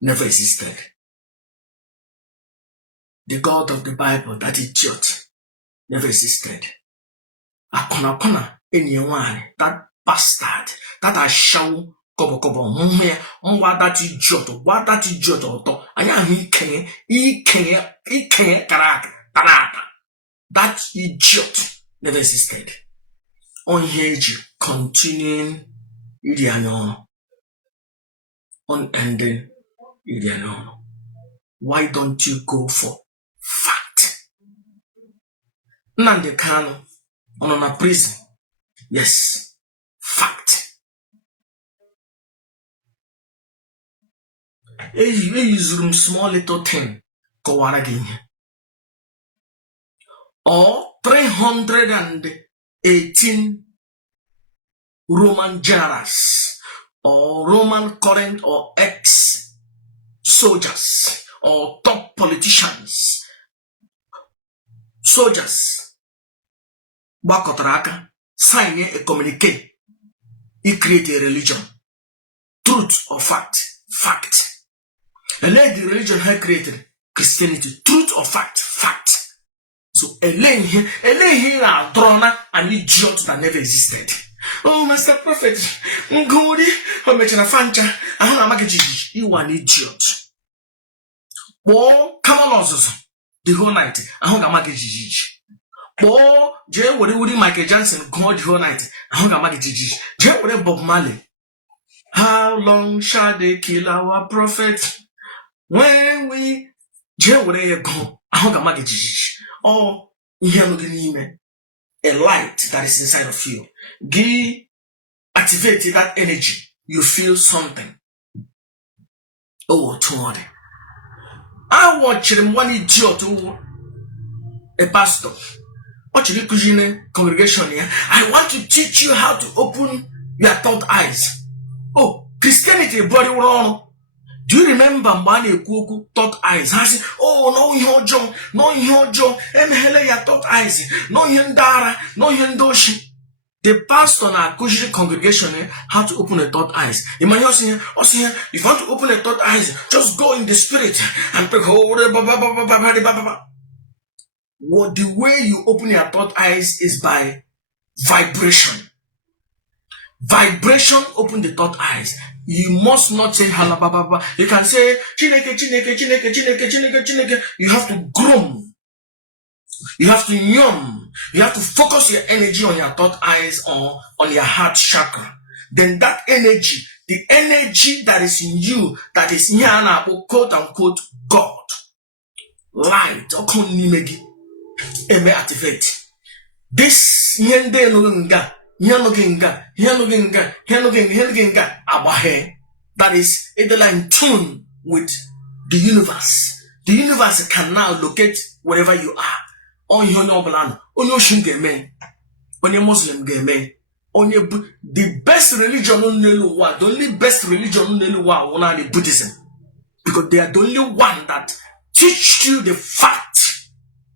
never existed. The God of the Bible, that idiot, never existed. Akona, that bastard, that ashawo, kobo, that idiot, what that idiot, and he can't, that idiot never existed. On here, continuing, unending, why don't you go for fact? Nnamdi Kanu on a prison. Yes, fact. Use small little thing. Or 318 Roman generals or Roman current or ex-soldiers or top politicians, soldiers, Bakotaraka, sign a communique. He create a religion. Truth or fact? Fact. And let the religion had created Christianity. Truth or fact? Fact. So Elaine here are drawn an idiot that never existed. Oh, Master Prophet, Ngodi, Homechana Fancha, you are an idiot. Oh, come on, the whole night. I hung a magazine. Oh, Jay would Michael Johnson go the whole night. I hung a magazine. Jay would Bob Marley. How long shall they kill our prophet? When we Jay would go. I hung a magazine. Oh, a light that is inside of you. Activate that energy. You feel something. Oh, toward. I watch him one idiot to a pastor. Watch the congregation here. I want to teach you how to open your third eyes. Oh, Christianity body wrong. Do you remember Mane Kuku third eyes? I said, oh, no, your John, and Hele your third eyes, no, Yandara, no, Yandoshi. The pastor na Kushi congregation how to open a third eyes. In my house here, if you want to open a third eyes, just go in the spirit and pray. What the way you open your third eyes is by vibration. Vibration open the third eyes. You must not say halababa. You can say chineke. You have to groom. You have to yum. You have to focus your energy on your third eyes or on your heart chakra. Then that energy, the energy that is in you, that is here quote unquote God, light, may activate. This yende nunga. That is either in tune with the universe. The universe can now locate wherever you are. On your noble, on your shingame, on your Muslim game, on your the best religion on the world, the only best religion on the world is Buddhism. Because they are the only one that teach you the fact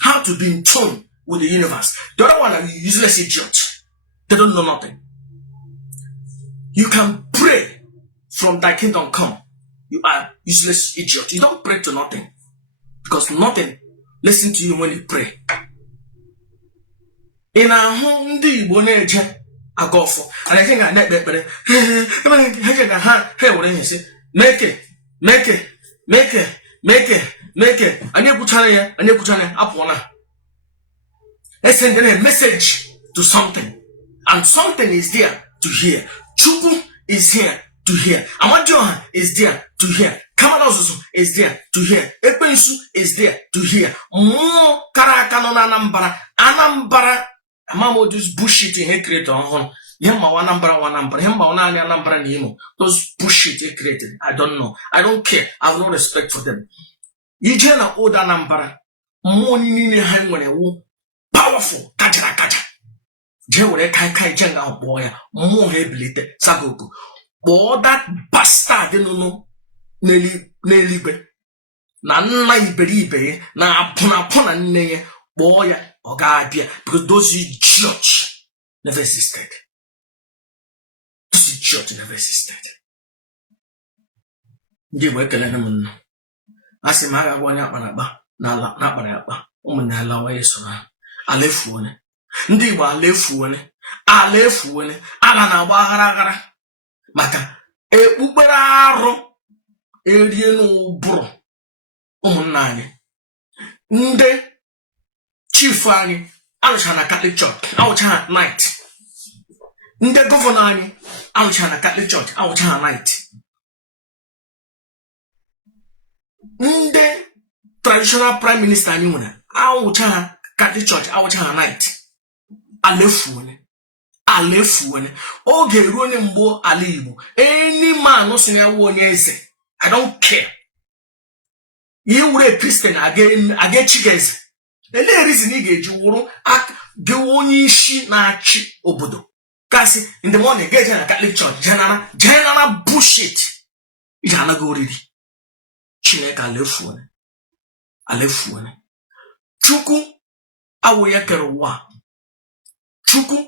how to be in tune with the universe. The other one are useless idiots. They don't know nothing. You can pray from thy kingdom come. You are useless idiot. You don't pray to nothing. Because nothing listen to you when you pray. In our home, the boneje I go for. And I think I net that better. Make it. And you put upon. Let's send a message to something. And something is there to hear. Chukwu is here to hear. Amajohan is there to hear. Kamalosu is there to hear. Ekwensu is there to hear. More Karakano Anambra. Mamo just bullshit he created on. Yemma one number. Hemma one number nemo. Those bullshit he created. I don't know. I don't care. I have no respect for them. Yijena Oda number. More nini hangwane. Powerful. Kaja. Jewel kai jenga boy more heavily sagoku. Or that bastard no nelly be. Na iberibe na puna ne boy or guardia because those idiots never existed. Those idiots never existed. ndị Igbo ekelere m nnu. A sị m agagwa onye akpara akpa n'ala na-akpara ya akpa ụmụnne ala wee so ha ala efuone. Ndị Igbo ala efuone, ala efuone, ala na-agba aghara aghara maka ekpukpere arụ erie n'ụbụrụ ụmụnna anyị. Ndị chief anyị alụcha na Catholic Church awụcha ha night. Ndị gọvanọ anyị awụcha na Catholic Church awụcha ha night. Ndị traditional prime minister anyị nwere awụcha ha Catholic Church awụcha ha night. Alefuone, alefuone. Oge ruo ne mgbo ala Igbo any man si ya wụ onye eze, I don't care. You were a Christian again chigeze. Ele reason ị ga-eji wụrụ gị onye isi na-achị obodo. Kasi in the morning get na Catholic Church general bullshit. Ị anaghị oriri. Chineke alefuone, alefuone. Chukwu awụ ya kere ụwa. Chukwu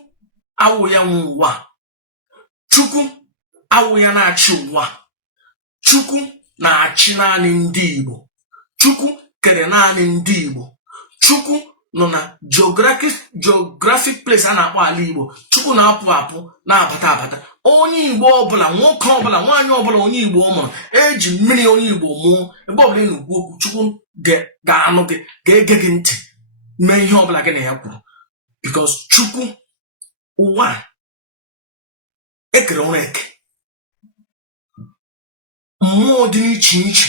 awụ ya nwe ụwa. Chukwu awụ ya na-achị ụwa. Chukwu na-achị naanị ndị Igbo. Chukwu kere naanị ndị Igbo. Chukwu nọ na geographic place a na-akpọ ala Igbo. Chukwu na-apụ apụ na-abata abata. Onye Igbo ọbụla, nwoke ọbụla, nwaanyị ọbụla onye Igbo ọmụrụ eji mmiri onye Igbo mụọ. Ebe ọbụla ị na-ekwu okwu, Chukwu ga-anụ gị, ga-ege gị ntị, mee ihe ọbụla gị na ya kwuru. Because Chukwu ụwa ekere ọrụ eke. Mmụọ dị n'iche iche.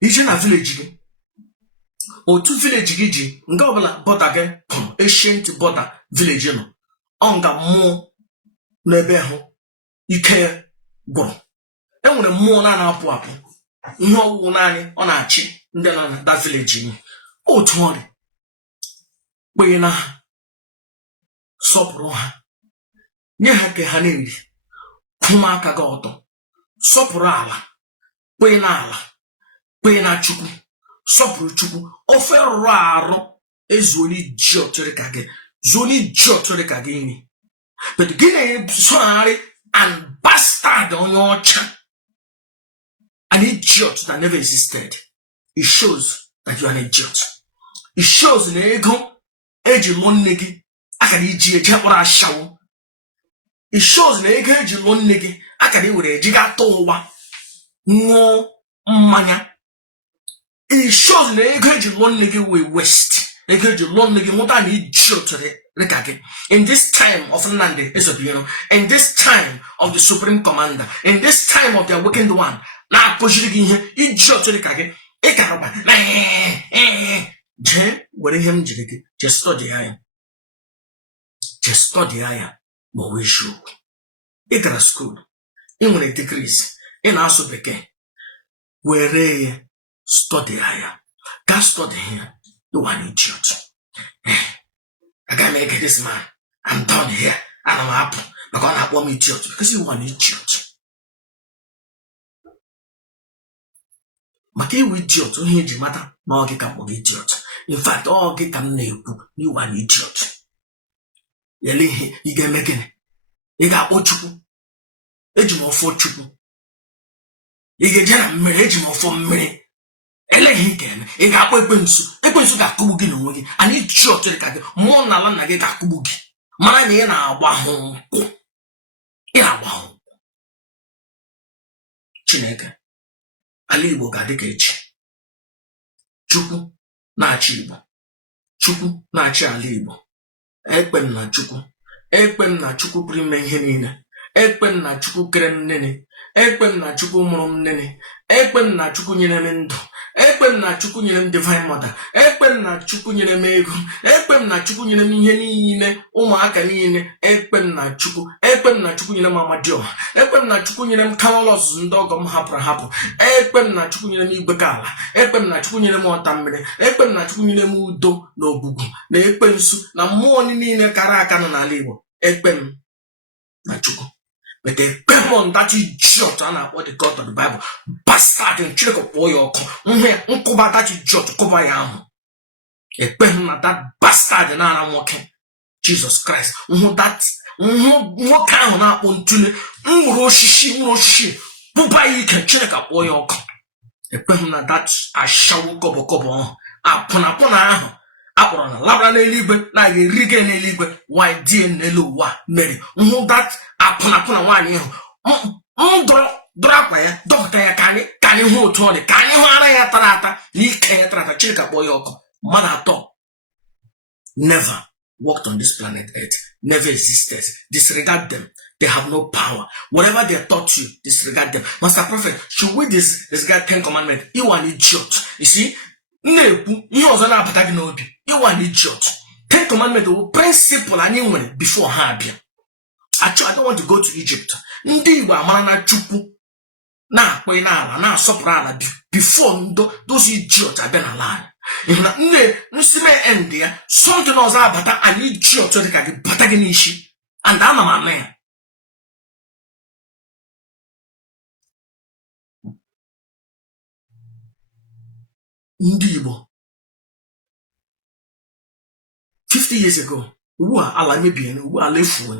Ije na village gị, otu village gị ji nga ọbụla border gị ancient border village nọ, ọ nga mmụọ n'ebe ahụ ike gwụrụ. Enwere mmụọ na-apụ apụ, ihe ọwụwụ naanị ọ na-achị ndị nọ na that village gị. Otu ọ dị, kpee na ha, sọpụrụ ha, nye ha ke ha na-eri, kwụma aka gị ọtọ, sọpụrụ ala, kpee na ala, kpee na Chukwu, sọpụrụ Chukwu. Ofe rụrụ arụ ezuoli ji ọtụrụ ka gị, zuoli ji ọtụrụ ka gị nri. But gị na-esogharị and bastard onye ọcha, an idiot that never existed. It shows that you are an idiot. It shows na ego eji lụọ nne gị akara iji eje kpọrọ ashawo. It shows na ego eji lụọ nne gị akara iwere eji ga-atọ ụwa ṅụọ mmanya. It shows na ego eji lụọ nne gị wee west. Ego eji lụọ nne gị nwụta na idiot reka gị. In this time of Nnamdi Ezebiro, in this time of the Supreme Commander, in this time of the Awakened One, na-akụziri gị ihe idiot reka gị. Ị karụba jee were ihe m jiri gị jee study anya, jee study anya ma wee eziokwu. Ị gara school, ị nwere degrees, ị na-asụ bekee, were ya study anya, gaa study ya. You are an idiot. I gotta make this man. I'm done here. I don't happen. But God not want me idiot because you are an idiot. Maka iwu idiot onye eji mata na ọ gị ka mkpọ gị idiot. In fact, ọ gị ka m na-ekwu, you are an idiot. Yele ihe ị ga-eme gịnị? Ị ga-akpọ Chukwu. Eji m ọfọ Chukwu. Ị ga-eje na mmiri, eji m ọfọ mmiri. Eleghị ị ga-eme. Ị ga-akpọ ekwensu. Ekwensu ga-akụgbu gị n'onwe gị. Anyị idiot dị ka gị, mmụọ n'ala nna gị ga-akụgbu gị. Mara na ị na-agba ha nkwụ. Ị na-agba ha nkwụ. Chineke, ala Igbo ga-adị ka echi. Chukwu na-achị Igbo. Chukwu na-achị ala Igbo. Ekpe m na Chukwu. Ekpe m na Chukwu pụrụ ime ihe niile. Ekpe m na Chukwu kere m nene. Ekpe m na Chukwu mụrụ m nene. Ekpe m na Chukwu nyere m ndụ. Ekpe m na Chukwu nyere m divine mother. Ekpe m na Chukwu nyere m ego. Ekpe m na Chukwu nyere m ihe niile, ụmụaka niile. Ekpe m na Chukwu. Ekpe m na Chukwu nyere m amadioha. Ekpe m na Chukwu nyere m kawalos ndị ọgọ m hapụrụ ahapụ. Ekpe m na Chukwu nyere m igwe ka ala. Ekpe m na Chukwu nyere m ọta mmiri. Ekpe m na Chukwu nyere m udo na ogbugbu na ekwensu na mmụọ niile kara aka nọ n'ala Igbo. Ekpe m na Chukwu. But they pepper that idiot and what the God of the Bible. Bastard and check up all your uncover that idiot cover yam. A pen that bastard and I'm walking. Jesus Christ. That what kind of that one to Uroshishi. Buba ike Chineke akpọ ya ọkụ. Ekweghị na that ashawo kobo apụna ahụ akpọrọ na labara n'eluigwe na ga-erigo n'eluigwe why die n'elu ụwa mere nhụ that apụna nwaanyị ahụ dọrọ akwa ya dọpụta ya ka anyị hụ otu ọ dị, ka anyị hụ ara ya tara ata na ike ya tara ata. Chineke akpọ ya ọkụ. Mmadụ atọ never walked on this planet Earth, never existed. Disregard them. They have no power. Whatever they taught you, disregard them. Master Prophet, should we disregard 10 commandments? You are an idiot. You see, you are an idiot. 10 commandments were principle and you went before Habia. Actually, I don't want to go to Egypt. Ndi wa mana chukwu na akwe na ala na asopra ala before those idiots have been alive. If na nsime end ya something else abata an idiot so they can bata gị n'ishi and ana m ana ya. Ndị Igbo 50 years ago, ugbu a ala mebie, ugbu a ala efuo.